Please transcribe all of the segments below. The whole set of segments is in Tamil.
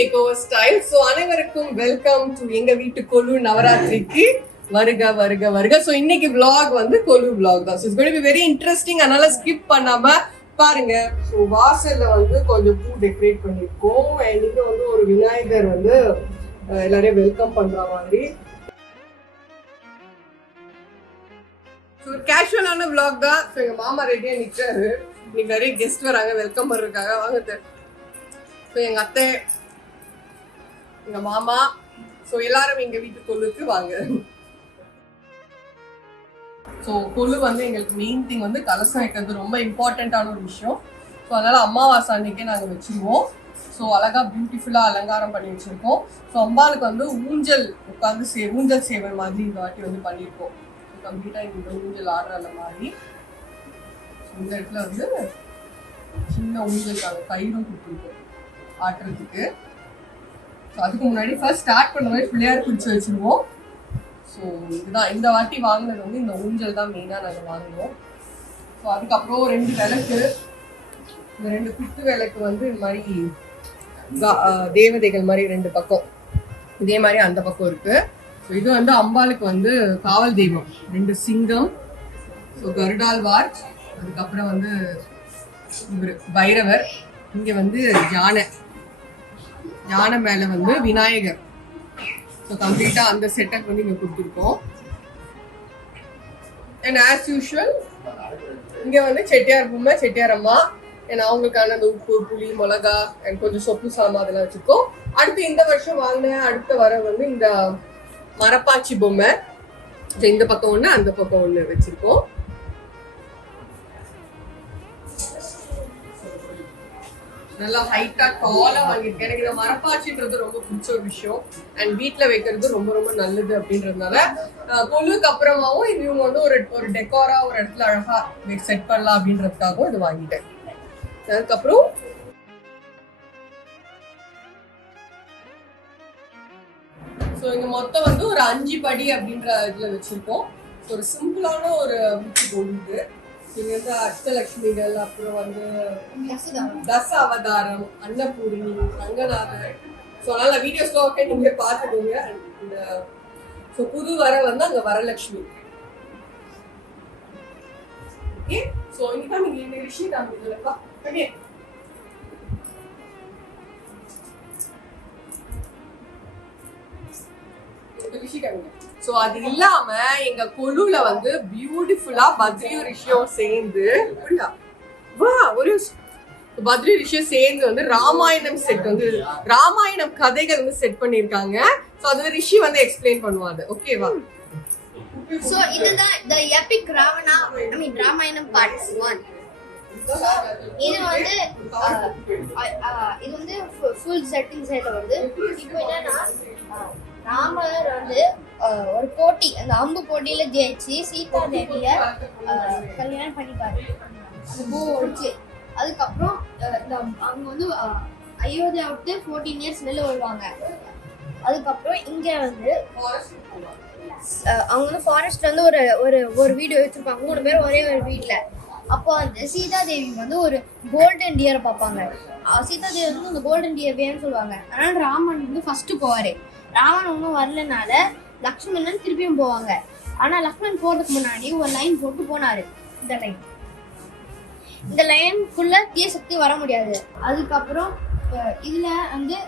makeover style. So அனைவருக்கும் வெல்கம் டு எங்க வீட்டு கொலு நவராத்திரிக்கு வருக வருக வருக. ஸோ இன்னைக்கு vlog வந்து கொலு vlog தான். So it's going to be very interesting. அதனால ஸ்கிப் பண்ணாம பாருங்க. ஸோ வாசல்ல வந்து கொஞ்சம் பூ டெக்கரேட் பண்ணிருக்கோம். இன்னைக்கு வந்து ஒரு விநாயகர் வந்து எல்லாரையும் வெல்கம் பண்ற மாதிரி. ஸோ ஒரு கேஷுவலான vlog தான். ஸோ எங்க மாமா ரெடியா நிற்கிறாரு. இன்னைக்கு நிறைய கெஸ்ட் வராங்க வெல்கம் பண்றதுக்காக. வாங்க. ஸோ எங்க அத்தை, எங்க மாமா, ஸோ எல்லாரும் எங்க வீட்டு கொலுக்கு வாங்க. ஸோ கொலு வந்து எங்களுக்கு மெயின் திங் வந்து கலசம் வைக்கிறது ரொம்ப இம்பார்ட்டண்ட்டான ஒரு விஷயம். ஸோ அதனால அம்மாவாசை அன்னைக்கே நாங்கள் வச்சிருவோம். ஸோ அழகா பியூட்டிஃபுல்லா அலங்காரம் பண்ணி வச்சிருக்கோம். ஸோ அம்பாளுக்கு வந்து ஊஞ்சல் உட்காந்து ஊஞ்சல் சேவை மாதிரி இந்த வாட்டி வந்து பண்ணியிருக்கோம். கம்ப்ளீட்டா இந்த ஊஞ்சல் ஆடுற மாதிரி. இந்த இடத்துல வந்து சின்ன ஊஞ்சலுக்கான கயிறும் கொடுத்துருக்கோம் ஆட்டுறதுக்கு. ஸோ அதுக்கு முன்னாடி ஃபர்ஸ்ட் ஸ்டார்ட் பண்ண மாதிரி பிள்ளையார் பிடிச்சி வச்சிருவோம். ஸோ இதுதான் இந்த வாட்டி வாங்கினது வந்து இந்த ஊஞ்சல் தான் மெயினாக நாங்கள் வாங்கினோம். ஸோ அதுக்கப்புறம் 2 விளக்கு, இந்த 2 குத்து விளக்கு வந்து இந்த மாதிரி தேவதைகள் மாதிரி 2 பக்கம், இதே மாதிரி அந்த பக்கம் இருக்கு. ஸோ இது வந்து அம்பாளுக்கு வந்து காவல் தெய்வம், 2 சிங்கம், ஸோ கருடாழ்வார், அதுக்கப்புறம் வந்து பைரவர், இங்க வந்து யானை மேல வந்து விநாயகர். ஸோ கம்ப்ளீட்டா அந்த செட்டப் வந்து இங்க கொடுத்துருக்கோம். அண்ட் ஆஸ் யூஷுவல் இங்க வந்து செட்டியார் பொம்மை, செட்டியார் அம்மா, ஏன்னா அவங்களுக்கான அந்த உப்பு, புளி, மிளகா அண்ட் கொஞ்சம் சொப்பு சாமா அதெல்லாம் வச்சிருக்கோம். அடுத்து இந்த வருஷம் வாங்கின அடுத்த வர வந்து இந்த மரப்பாச்சி பொம்மை. இந்த பக்கம் ஒண்ணு, அந்த பக்கம் ஒண்ணு வச்சிருக்கோம். நல்லா ஹைட்டா டாலா வாங்கியிருக்கேன். எனக்கு இந்த மரப்பாச்சின்றது ரொம்ப பிடிச்ச ஒரு விஷயம். அண்ட் வீட்டுல வைக்கிறது ரொம்ப ரொம்ப நல்லது அப்படின்றதுனால கொலுக்கு அப்புறமாவும் இவங்க வந்து ஒரு டெக்கோரா ஒரு இடத்துல அழகா செட் பண்ணலாம் அப்படின்றதுக்காகவும் இது வாங்கிட்டேன். அதுக்கப்புறம் ஸோ இங்க மொத்தம் வந்து ஒரு 5 படி அப்படின்ற இதுல வச்சிருக்கோம். ஒரு சிம்பிளான ஒரு வீட்டு கொண்டு இங்க வந்து அஷ்டலட்சுமிகள், அப்புறம் வந்து தச அவதாரம், அன்னபூரணி, ரங்கநாதர். ஸோ அதனால வீடியோ ஸ்டாக்கே நீங்க பார்த்துக்கோங்க. இந்த ஸோ புது வர வந்து அங்க வரலட்சுமி. ஓகே, ஸோ இன்னைக்கு நீங்க இந்த விஷயம் நான் இல்லப்பா ஓகே. சோ அது இல்லாம எங்க கொலுல வந்து பியூட்டிஃபுல்லா பத்ரி ரிஷியும் சேர்ந்து ஒரு பத்ரி ரிஷியும் சேர்ந்து வந்து ராமாயணம் செட் வந்து ராமாயணம் கதைகள் வந்து செட் பண்ணிருக்காங்க. சோ அது ரிஷி வந்து எக்ஸ்பிளைன் பண்ணுவாங்க. ஓகேவா? So இதுதான் the epic Ravana, I mean Ramayana part 1. இது வந்து ஃபுல் செட்டிங்ஸ் வந்து இப்போ என்னன்னா ராமர் வந்து ஒரு போட்டி, அந்த அம்பு போட்டியில ஜெயிச்சு சீதா தேவிய கல்யாணம் பண்ணிப்பாரு அந்த பூ ஒழிச்சு. அதுக்கப்புறம் அவங்க வந்து அயோத்தியா விட்டு 14 இயர்ஸ் வெளில வருவாங்க. அதுக்கப்புறம் இங்க வந்து அவங்க வந்து ஃபாரஸ்ட்ல வந்து ஒரு வீடு வச்சிருப்பாங்க, 3 பேர் ஒரே ஒரு வீட்டுல. அப்போ வந்து சீதா தேவி வந்து ஒரு கோல்டன் டியரை பார்ப்பாங்க. சீதா தேவி வந்து அந்த கோல்டன் டியர் வேணும்னு சொல்லுவாங்க. அதனால ராமன் வந்து ஃபர்ஸ்ட் போவாரு. ராமன் ஒன்றும் வரலனால லக்ஷ்மணன் திருப்பியும் போவாங்க. ஆனா லக்ஷ்மணன் போறதுக்கு முன்னாடி ஒரு லைன் போட்டு போனாரு. இந்த லைனுக்குள்ள தீய சக்தி வர முடியாது. அதுக்கப்புறம் இதுல வந்து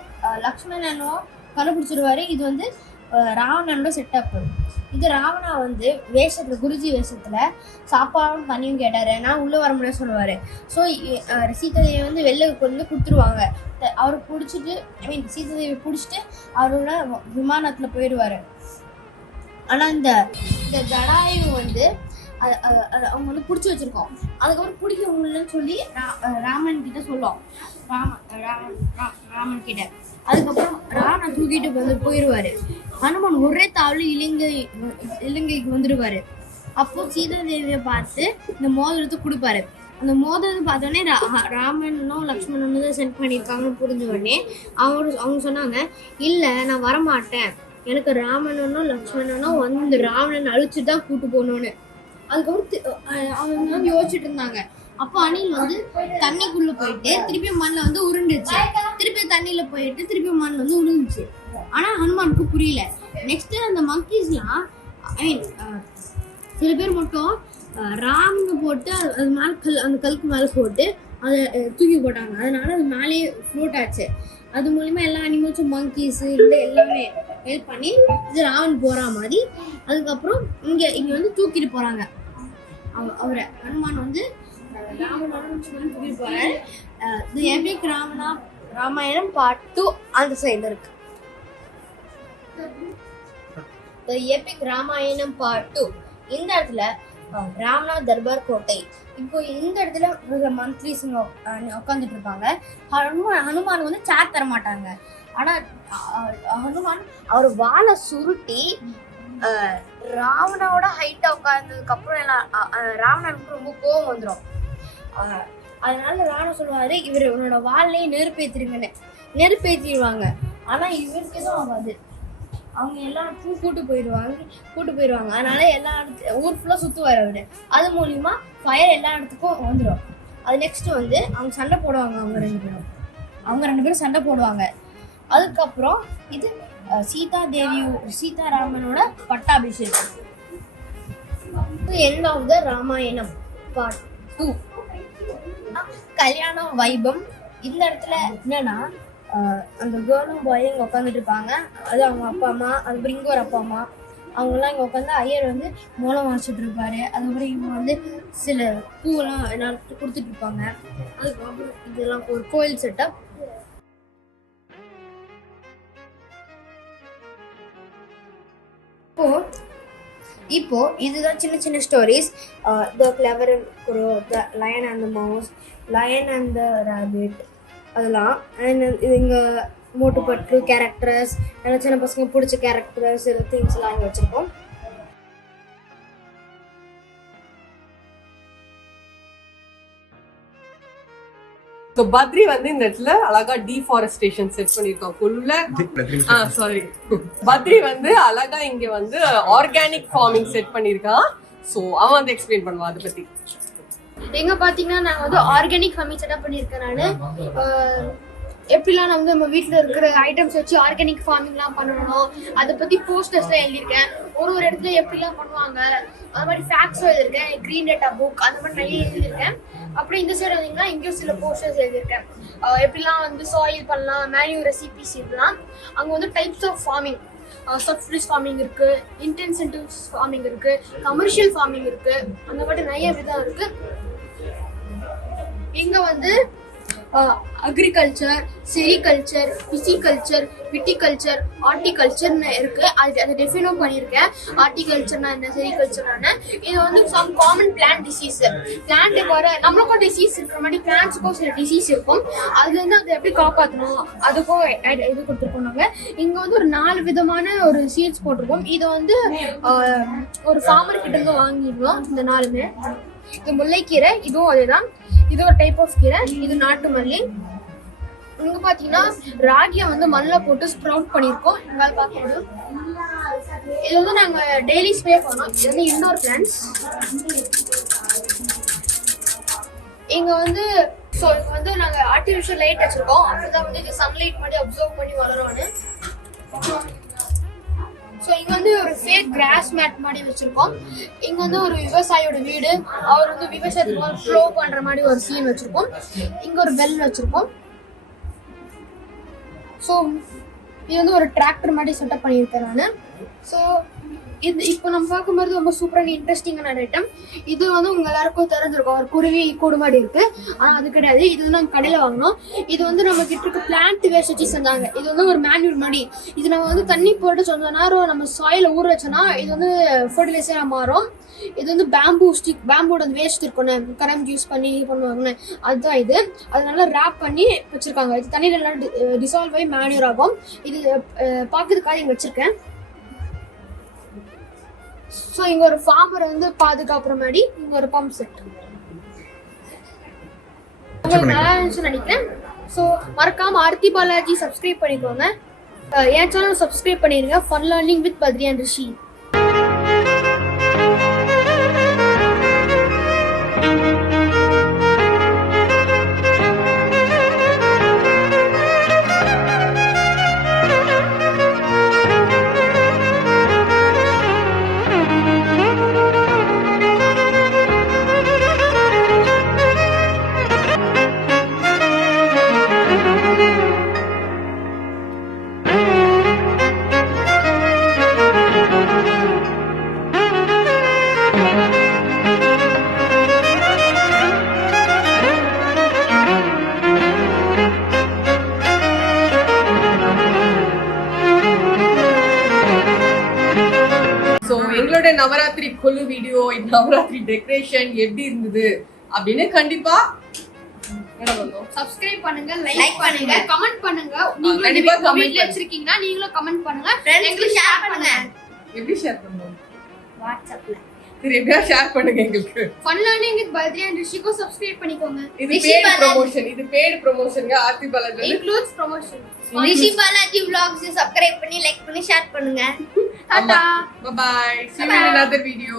லக்ஷ்மணனும் கண்டுபிடிச்சிருவாரு. இது வந்து ராவணனோட செட்டப். இது ராவணா வந்து வேஷத்துல, குருஜி வேஷத்துல சாப்பாடும் தண்ணியும் கேட்டாரு. நான் உள்ள வர முடியாது சொல்லுவாரு. ஸோ சீதாதேவி வந்து வெளில கொண்டு கொடுத்துருவாங்க. அவரை பிடிச்சிட்டு சீதாதேவி பிடிச்சிட்டு அவரோட விமானத்துல போயிடுவாரு. ஆனா இந்த ஜடாயு வந்து அவங்க வந்து பிடிச்சி வச்சிருக்கோம். அதுக்கப்புறம் பிடிக்க முடியலன்னு சொல்லி ராமன் கிட்ட சொல்லுவோம். ராமன் கிட்ட அதுக்கப்புறம் ராவண தூக்கிட்டு வந்து போயிடுவாரு. ஹனுமன் ஒரே தாவலி இலங்கைக்கு வந்துடுவாரு. அப்போ சீதாதேவியை பார்த்து இந்த மோதிரத்தை கொடுப்பாரு. அந்த மோதிரத்தை பார்த்தோடனே ராமனும் லக்ஷ்மணனும் தான் சென்ட் பண்ணியிருக்காங்கன்னு புரிஞ்ச உடனே அவங்க சொன்னாங்க, இல்லை நான் வரமாட்டேன், எனக்கு ராமனும் லக்ஷ்மணனும் வந்து ராவணன் அழிச்சுட்டு தான் கூட்டு போகணும்னு. அதுக்கப்புறம் அவங்க வந்து யோசிச்சுட்டு இருந்தாங்க. அப்போ அணில் வந்து தண்ணிக்குள்ள போயிட்டு திருப்பி மண்ணில் வந்து உருண்டுச்சு, திருப்பி தண்ணியில போயிட்டு திருப்பி மண்ணில் வந்து உருண்டுச்சு. ஆனா ஹனுமானுக்கு புரியல. நெக்ஸ்ட் அந்த மங்கீஸ்லாம் ஐ மீன் சில பேர் மட்டும் ராம்னு போட்டு அது மேலே அந்த கல்லுக்கு மேலே போட்டு அதை தூக்கி போட்டாங்க. அதனால அது மேலேயே ஃப்ளோட் ஆச்சு. அது மூலிமா எல்லா அனிமல்ஸும் மங்கீஸு இந்த எல்லாமே ஹெல்ப் பண்ணி இது ராவன் போகிற மாதிரி. அதுக்கப்புறம் இங்கே வந்து தூக்கிட்டு போகிறாங்க அவரை. ஹனுமான் வந்து ராமனோட தூக்கிட்டு போகிறாரு. இது எபிக் ராமாயணம் பார்ட் 2 அந்த சைடில் இருக்கு. The Epic ராமாயணம் பார்ட் 2 இந்த இடத்துல ராம்நாத் தர்பார் கோட்டை. இப்போ இந்த இடத்துல மந்த்லிஸ் உட்காந்துட்டு இருப்பாங்க. ஹனுமான் வந்து சேர் தர மாட்டாங்க. ஆனா ஹனுமான் அவர் வாழை சுருட்டி ராவணோட ஹைட்டா உட்கார்ந்ததுக்கு அப்புறம் ராவணனுக்கு ரொம்ப கோவம் வந்துடும். அதனால ராவணன் சொல்லுவாரு, இவர் இவனோட வாழையே நெருப்பேத்திருங்கன்னு. நெருப்பேற்றிடுவாங்க. ஆனா இவருக்கு எதுவும் ஆகாது. அவங்க எல்லா இடத்துக்கும் கூட்டு போயிடுவாங்க. அதனால எல்லா ஊர் ஃபுல்லாக சுற்றுவார் அவரு. அது மூலிமா ஃபயர் எல்லா இடத்துக்கும் வந்துடும். அது நெக்ஸ்ட் வந்து அவங்க சண்டை போடுவாங்க. அவங்க ரெண்டு பேரும் சண்டை போடுவாங்க. அதுக்கப்புறம் இது சீதாராமனோட பட்டாபிஷேகம். End of the Ramayanam part 2. கல்யாண வைபம். இந்த இடத்துல என்னன்னா அந்த கேர்ளும் பாயும் இங்கே உட்காந்துட்டு இருப்பாங்க. அது அவங்க அப்பா அம்மா, அதுக்கப்புறம் இங்கே ஒரு அப்பா அம்மா, அவங்கெல்லாம் இங்கே உட்காந்து ஐயர் வந்து மூலம் வாசிச்சுட்டு இருப்பாரு. அதுக்கப்புறம் இவங்க வந்து சில பூவெல்லாம் எல்லாருக்கும் கொடுத்துட்டு இருப்பாங்க. அதுக்கப்புறம் இதெல்லாம் ஒரு கோயில் செட்டப். இப்போ இதுதான் சின்ன சின்ன stories. The clever crow, the lion and the mouse, lion and the rabbit, அதெல்லாம். அண்ட் இது இங்கே மோட்டு பட்டு கேரக்டர்ஸ், நல்லா சின்ன பசங்க பிடிச்ச கேரக்டர்ஸ், இது திங்ஸ் எல்லாம் இங்கே வச்சுருக்கோம். ஸோ பத்ரி வந்து இந்த இடத்துல அழகா டீஃபாரஸ்டேஷன் செட் பண்ணிருக்கோம். ஃபுல்ல பத்ரி வந்து அழகா இங்க வந்து ஆர்கானிக் ஃபார்மிங் செட் பண்ணிருக்கான். ஸோ அவன் வந்து எக்ஸ்பிளைன் பண்ணுவான் அதை பத்தி. எங்க பாத்தீங்கன்னா நாங்க வந்து ஆர்கானிக் ஃபார்மிங் செட்டப் பண்ணிருக்கேன். நான் எப்படிலாம் நான் வந்து நம்ம வீட்டில் இருக்கிற ஐட்டம்ஸ் வச்சு ஆர்கானிக் ஃபார்மிங்லாம் பண்ணணும் அதை பற்றி போஸ்டர்ஸ்லாம் எழுதியிருக்கேன். ஒரு இடத்துல எப்படிலாம் பண்ணுவாங்க அது மாதிரி ஃபேக்ட்ஸும் எழுதியிருக்கேன். க்ரீன் டேட்டா புக் அந்த மாதிரி நிறைய எழுதியிருக்கேன். அப்புறம் இந்த சைடு வந்தீங்கன்னா இங்கேயும் சில போஸ்டர்ஸ் எழுதியிருக்கேன். எப்படிலாம் வந்து சாயில் பண்ணலாம், மேன்யூ ரெசிபிஸ் இதெல்லாம். அங்கே வந்து types of farming, subsidies farming இருக்கு, இன்டென்சிவ்ஸ் ஃபார்மிங் இருக்கு, கமர்ஷியல் ஃபார்மிங் இருக்கு, அந்த மாதிரி நிறைய விதம் இருக்கு. இங்க வந்து அக்ரிகல்ச்சர், செரிகல்ச்சர், பிசிகல்ச்சர், விட்டிகல்ச்சர், ஹார்டிகல்ச்சர்னு இருக்கு. அதை டெஃபினும் பண்ணியிருக்கேன். ஹார்டிகல்ச்சர்னா என்ன, செரிகல்ச்சர்னா இது வந்து சம் காமன் பிளான்ட் டிசீஸ். பிளான்ட்டுக்கு வர நம்மளுக்கும் டிசீஸ் இருக்கிற மாதிரி பிளான்ட்ஸுக்கும் சில டிசீஸ் இருக்கும். அதுலேருந்து அதை எப்படி காப்பாற்றணும் அதுக்கும் இது கொடுத்துருக்கோம். நாங்கள் இங்கே வந்து ஒரு 4 விதமான ஒரு சீட்ஸ் போட்டிருக்கோம். இதை வந்து ஒரு ஃபார்மர் கிட்ட இருந்து வாங்கிடுவோம். இந்த 4மே இது முல்லைக்கீரை, இதுவும் அதேதான். இது ஒரு டைப் ஆஃப் கீரை, இது நாட்டு மல்லி. இங்க பாத்தீங்கன்னா ராகியை வந்து மண்ணில் போட்டு ஸ்ப்ரவுட் பண்ணியிருக்கோம். இங்கால பார்க்கும்போது இது வந்து நாங்க டெய்லி ஸ்ப்ரே பண்ணோம். இது வந்து இன்டோர் பிளான்ட்ஸ். இங்க வந்து ஸோ இங்க வந்து நாங்க ஆர்டிஃபிஷியல் லைட் வச்சிருக்கோம். அப்படிதான் வந்து இது சன்லைட் மாதிரி அப்சர்வ் பண்ணி வளரும்னு. ஸோ இங்கே வந்து ஒரு ஃபேக் கிராஸ் மேட் மாதிரி வச்சுருக்கோம். இங்கே வந்து ஒரு விவசாயியோட வீடு, அவர் வந்து விவசாயத்துக்கு ஃப்ளோ பண்ணுற மாதிரி ஒரு சீன் வச்சுருக்கோம். இங்கே ஒரு பெல் வச்சுருக்கோம். ஸோ இது வந்து ஒரு டிராக்டர் மாதிரி செட்டப் பண்ணியிருக்கேன் நான். ஸோ இது இப்போ நம்ம பார்க்கும்போது ரொம்ப சூப்பரான இன்ட்ரெஸ்டிங்கான ஐட்டம். இது வந்து உங்க எல்லாருக்கும் தெரிஞ்சிருக்கும், ஒரு குருவி கூடு மாதிரி இருக்கு. ஆனால் அது கிடையாது. இது வந்து நாங்கள் கடையில் வாங்கினோம். இது வந்து நம்ம கிட்ட இருக்க பிளான்ட் வேஸ்ட் வச்சு செஞ்சாங்க. இது வந்து ஒரு மேன்யூர் மாதிரி. இது நம்ம வந்து தண்ணி போட்டு கொஞ்ச நேரம் நம்ம சாயில ஊற வச்சோன்னா இது வந்து ஃபர்டிலைசராக மாறும். இது வந்து பேம்போட அந்த வேஸ்ட் இருக்கணும், கரண்ட் யூஸ் பண்ணி பண்ணுவாங்கன்னு, அதுதான் இது. அதனால ரேப் பண்ணி வச்சிருக்காங்க. இது தண்ணியில் எல்லாம் டிசால்வ் ஆகி மேன்யூர் ஆகும். இது பார்க்கறதுக்காக இங்கே வச்சிருக்கேன். ஸோ இங்கே ஒரு ஃபார்மர் வந்து பாதுகாப்புற மாதிரி இங்கே ஒரு பம்ப் செட். உங்களுக்கு நல்லா இருந்துச்சுன்னு நினைக்கிறேன். ஸோ மறக்காம ஆர்த்தி பாலாஜி சப்ஸ்கிரைப் பண்ணிக்கோங்க. என் சேனல் சப்ஸ்கிரைப் பண்ணிடுங்க. Fun learning with Badri and Rishi. எங்களோட நவராத்திரி கொலு வீடியோ, நவராத்திரி டெக்கரேஷன் எப்படி இருந்தது அப்படின்னு கண்டிப்பா சப்ஸ்கிரைப் பண்ணுங்க, லைக் பண்ணுங்க, கமெண்ட் பண்ணுங்க. நீங்க கண்டிப்பா comment வீட்ல வச்சிருக்கீங்கன்னா நீங்களும் கமெண்ட் பண்ணுங்க. ஃப்ரெண்ட்ஸ்க்கு ஷேர் பண்ணுங்க. எப்படி ஷேர் பண்ணணும்? வாட்ஸ்அப்ல சரி, எப்படியா ஷேர் பண்ணுங்க எங்களுக்கு. Fun learning with Badri and ரிஷிகோ சப்ஸ்கிரைப் பண்ணிக்கோங்க. இது ரிஷி பேட் பாலாஜி. ப்ரமோஷன், இது பேட் ப்ரமோஷன்ங்க. Aarthi Balaji includes promotion. Rishi Balaji vlogs subscribe பண்ணி லைக் பண்ணி ஷேர் பண்ணுங்க. டாடா. bye bye, see you in another video.